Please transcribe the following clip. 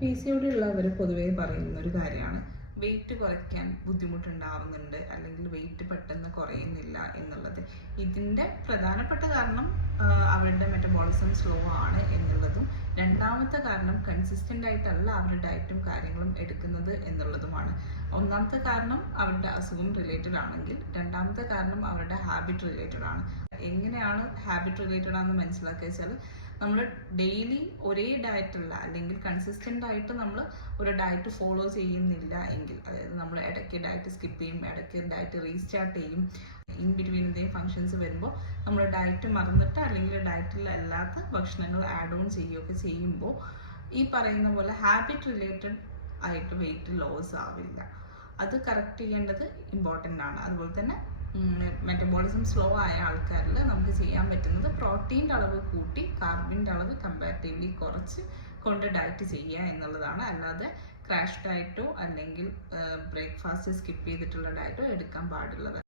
PCOD ഉള്ളവർ പൊതുവേ പറയുന്ന ഒരു കാര്യമാണ് വെയിറ്റ് കുറയ്ക്കാൻ ബുദ്ധിമുട്ടുണ്ടാവുന്നുണ്ട് അല്ലെങ്കിൽ വെയിറ്റ് പെട്ടെന്ന് കുറയുന്നില്ല എന്നുള്ളത്. ഇതിൻ്റെ പ്രധാനപ്പെട്ട കാരണം അവരുടെ മെറ്റബോളിസം സ്ലോ ആണ് എന്നുള്ളതും, രണ്ടാമത്തെ കാരണം കൺസിസ്റ്റൻ്റ് ആയിട്ടല്ല അവർ ഡയറ്റും കാര്യങ്ങളും എടുക്കുന്നത് എന്നുള്ളതുമാണ്. ഒന്നാമത്തെ കാരണം അവരുടെ അസുഖം റിലേറ്റഡ് ആണെങ്കിൽ, രണ്ടാമത്തെ കാരണം അവരുടെ ഹാബിറ്റ് റിലേറ്റഡ് ആണ്. എങ്ങനെയാണ് ഹാബിറ്റ് റിലേറ്റഡ് ആണെന്ന് മനസ്സിലാക്കുക വെച്ചാൽ, നമ്മൾ ഡെയിലി ഒരേ ഡയറ്റല്ല അല്ലെങ്കിൽ കൺസിസ്റ്റൻ്റ് ആയിട്ട് നമ്മൾ ഒരു ഡയറ്റ് ഫോളോ ചെയ്യുന്നില്ല എങ്കിൽ, അതായത് നമ്മൾ ഇടയ്ക്ക് ഡയറ്റ് സ്കിപ്പ് ചെയ്യും, ഇടയ്ക്ക് ഡയറ്റ് റീസ്റ്റാർട്ട് ചെയ്യും, ഇൻ ബിറ്റ്വീൻ എന്തെങ്കിലും ഫങ്ഷൻസ് വരുമ്പോൾ നമ്മൾ ഡയറ്റ് മറന്നിട്ട് അല്ലെങ്കിൽ ഡയറ്റിൽ അല്ലാത്ത ഭക്ഷണങ്ങൾ ആഡ് ഓൺ ചെയ്യുകയൊക്കെ ചെയ്യുമ്പോൾ ഈ പറയുന്ന പോലെ ഹാബിറ്റ് റിലേറ്റഡ് ആയിട്ട് വെയിറ്റ് ലോസ് ആവില്ല. അത് കറക്റ്റ് ചെയ്യേണ്ടത് ഇമ്പോർട്ടൻ്റ് ആണ്. അതുപോലെ തന്നെ മെറ്റബോളിസം സ്ലോ ആയ ആൾക്കാരിൽ നമുക്ക് ചെയ്യാൻ പറ്റുന്നത് പ്രോട്ടീൻ്റെ അളവ് കൂട്ടി കാർബിൻ്റെ അളവ് കമ്പാരിറ്റീവ്ലി കുറച്ച് കൊണ്ട് ഡയറ്റ് ചെയ്യുക എന്നുള്ളതാണ്. അല്ലാതെ ക്രാഷ് ഡയറ്റോ അല്ലെങ്കിൽ ബ്രേക്ക്ഫാസ്റ്റ് സ്കിപ്പ് ചെയ്തിട്ടുള്ള ഡയറ്റോ എടുക്കാൻ പാടുള്ളത്.